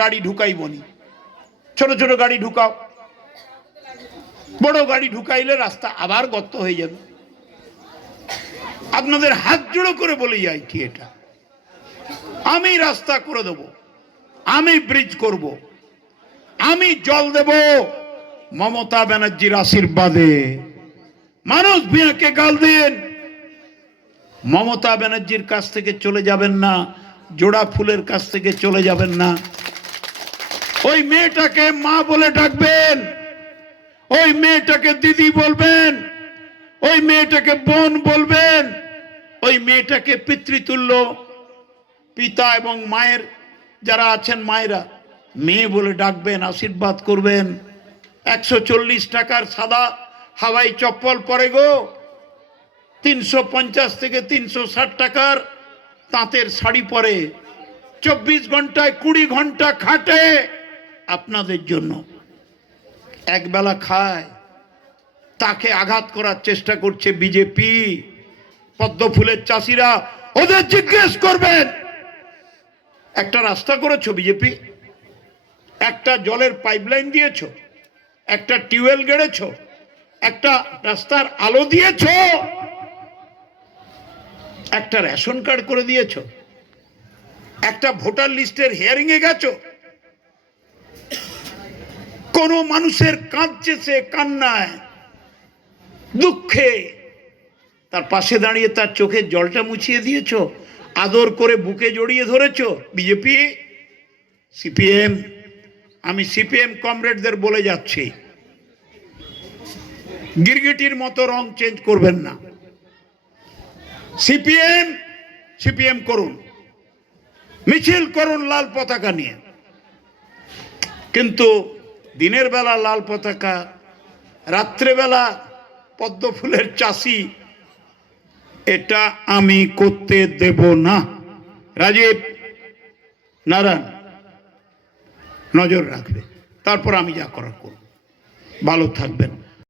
গাড়ি ঢুকাইবনি, ছোট ছোট গাড়ি ঢুকাও, বড় গাড়ি ঢুকাইলে রাস্তা আবার গর্ত হয়ে যাবে। আপনাদের হাত জোড়ো করে বলে যাই, কি এটা আমি রাস্তা করে দেব, আমি ব্রিজ করব, আমি জল দেব মমতা ব্যানার্জির আশীর্বাদে। মানুষ ভূঁইয়াকে গাল দেন, মমতা ব্যানার্জির কাছ থেকে চলে যাবেন না, জোড়া ফুলের কাছ থেকে চলে যাবেন না। ওই মেয়েটাকে মা বলে ডাকবেন, ওই মেয়েটাকে দিদি বলবেন, ওই মেয়েটাকে বোন বলবেন, ওই মেয়েটাকে পিতৃতুল্য পিতা এবং মায়ের যারা আছেন মায়েরা মেয়ে বলে ডাকবেন, আশীর্বাদ করবেন। 140 টাকার সাদা হাওয়াই চপ্পল পরে গো, 350 থেকে 360 টাকার তাঁতের শাড়ি পরে, 24 ঘন্টায় 20 ঘন্টা খাটে আপনাদের জন্য, একবেলা খায়, তাকে আঘাত করার চেষ্টা করছে বিজেপি। পদ্মফুলের চাষিরা, ওদের জিজ্ঞেস করবেন একটা রাস্তা করেছো বিজেপি, একটা জলের পাইপলাইন দিয়েছো, একটা টিউবওয়েল গেড়েছো, একটা রাস্তার আলো দিয়েছো, একটা রেশন কার্ড করে দিয়েছো, একটা ভোটার লিস্টের হিয়ারিং এ গেছো? কোন মানুষের কাঁদছে, সে কান্নায় দুঃখে তার পাশে দাঁড়িয়ে তার চোখের জলটা মুছিয়ে দিয়েছো, আদর করে বুকে জড়িয়ে ধরেছো? বিজেপি, সিপিএম, আমি সিপিএম কমরেডদের বলে যাচ্ছি, গিরগিটির মতো রং চেঞ্জ করবেন না। সিপিএম সিপিএম করুন, মিছিল করুন লাল পতাকা নিয়ে, কিন্তু দিনের বেলা লাল পতাকা, রাত্রেবেলা পদ্ম ফুলের চাষি, এটা আমি করতে দেব না। রাজীব নারায়ণ নজর রাখবে, তারপর আমি যা করার করব। ভালো থাকবেন।